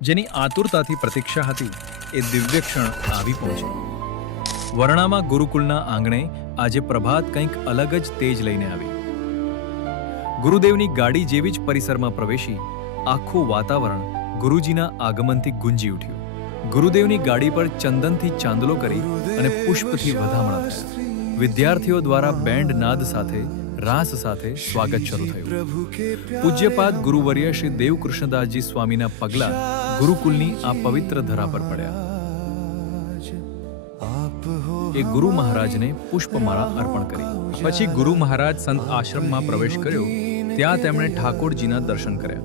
જેની આતુરતાથી પ્રતીક્ષા હતી એ દિવ્ય ક્ષણ આવી પહોંચી. વર્ણામાં ગુરુકુલના આંગણે આજે પ્રભાત કંઈક અલગ જ તેજ લઈને આવી. ગુરુદેવની ગાડી જેવી જ પરિસરમાં પ્રવેશી આખું વાતાવરણ ગુરુજીના આગમનથી ગુંજી ઉઠ્યું. ગુરુદેવની ગાડી પર ચંદનથી ચાંદલો કરી અને પુષ્પથી વધામણા થયા. વિદ્યાર્થીઓ દ્વારા બેન્ડ નાદ સાથે રાસ સાથે સ્વાગત શરૂ થયું. પૂજ્યપાદ ગુરુવર્ય શ્રી દેવકૃષ્ણદાસજી સ્વામીના પગલા ગુરુકુલની આ પવિત્ર ધરા પર પડ્યા. એ ગુરુ મહારાજને પુષ્પમાળા અર્પણ કરી. પછી ગુરુ મહારાજ સંત આશ્રમમાં પ્રવેશ કર્યો. ત્યાં તેમણે ઠાકોરજીના દર્શન કર્યા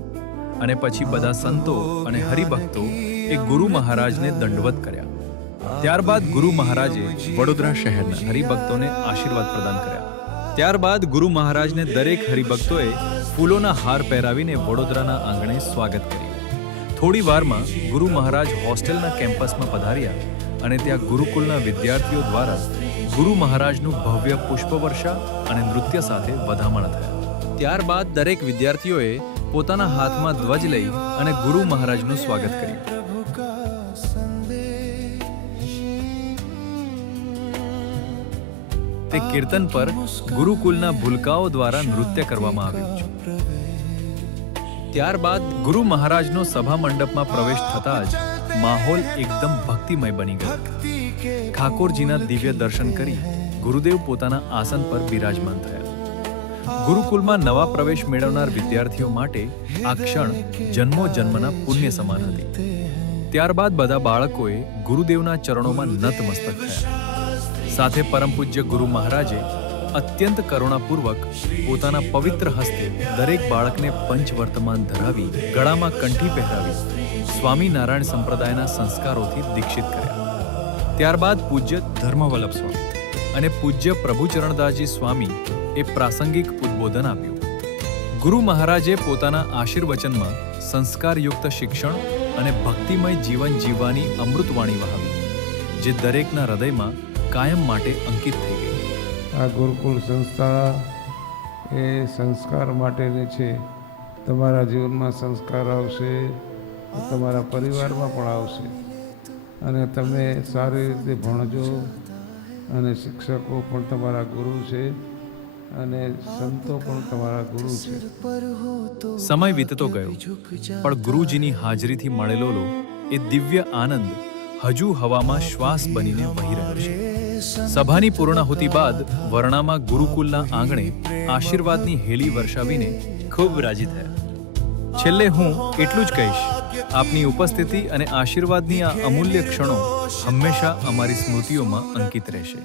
અને પછી બધા સંતો અને હરિભક્તો એ ગુરુ મહારાજને દંડવત કર્યા. ત્યારબાદ ગુરુ મહારાજે વડોદરા શહેરના હરિભક્તોને આશીર્વાદ પ્રદાન કર્યા. ત્યારબાદ ગુરુ મહારાજને દરેક હરિભક્તોએ ફૂલોના હાર પહેરાવીને વડોદરાના આંગણે સ્વાગત કર્યું. થોડી વારમાં ગુરુ મહારાજ હોસ્ટેલના કેમ્પસમાં પધાર્યા અને ત્યાં ગુરુકુલના વિદ્યાર્થીઓ દ્વારા ગુરુ મહારાજનું ભવ્ય પુષ્પવર્ષા અને નૃત્ય સાથે વધામણા થયા. ત્યારબાદ દરેક વિદ્યાર્થીઓએ પોતાના હાથમાં ધ્વજ લઈ અને ગુરુ મહારાજનું સ્વાગત કર્યું. તે કીર્તન પર ગુરુકુલના ભૂલકાઓ દ્વારા નૃત્ય કરવામાં આવ્યું છે. ત્યારબાદ ગુરુ મહારાજનો સભા મંડપમાં પ્રવેશ થતા જ માહોલ એકદમ ભક્તિમય બની ગયો. ઠાકોરજીના દિવ્ય દર્શન કરી ગુરુદેવ પોતાના આસન પર બિરાજમાન થયા. ગુરુકુલમાં નવા પ્રવેશ મેળવનાર વિદ્યાર્થીઓ માટે આ ક્ષણ જન્મો જન્મના પુણ્ય સમાન હતી. ત્યારબાદ બધા બાળકોએ ગુરુદેવના ચરણોમાં નતમસ્તક થયા. સાથે પરમ પૂજ્ય ગુરુ મહારાજે અત્યંત કરુણાપૂર્વક પોતાના પવિત્ર હસ્તે દરેક બાળકને પંચવર્તમાન ધરાવી ગળામાં કંઠી પહેરાવી સ્વામિનારાયણ સંપ્રદાયના સંસ્કારોથી દીક્ષિત કર્યા. ત્યારબાદ પૂજ્ય ધર્મવલ્લભ સ્વામી અને પૂજ્ય પ્રભુચરણદાસજી સ્વામી એ પ્રાસંગિક ઉદ્બોધન આપ્યું. ગુરુ મહારાજે પોતાના આશીર્વચનમાં સંસ્કારયુક્ત શિક્ષણ અને ભક્તિમય જીવન જીવવાની અમૃતવાણી વહાવી, જે દરેકના હૃદયમાં કાયમ માટે અંકિત થઈ ગઈ. આ ગુરુકુલ સંસ્થા એ સંસ્કાર માટેની છે. તમારા જીવનમાં સંસ્કાર આવશે, તમારા પરિવારમાં પણ આવશે અને તમે સારી રીતે ભણજો. અને શિક્ષકો પણ તમારા ગુરુ છે અને સંતો પણ તમારા ગુરુ છે. સમય વીતતો ગયો, પણ ગુરુજીની હાજરીથી મળેલો એ દિવ્ય આનંદ હજુ હવામાં શ્વાસ બનીને વહી રહ્યો છે. સભાની પૂર્ણાહુતિ બાદ વર્ણામાં ગુરુકુલના આંગણે આશીર્વાદની હેલી વર્ષાવીને ખૂબ રાજી થયા. છેલ્લે હું એટલું જ કહીશ, આપની ઉપસ્થિતિ અને આશીર્વાદની આ અમૂલ્ય ક્ષણો હંમેશા અમારી સ્મૃતિઓમાં અંકિત રહેશે.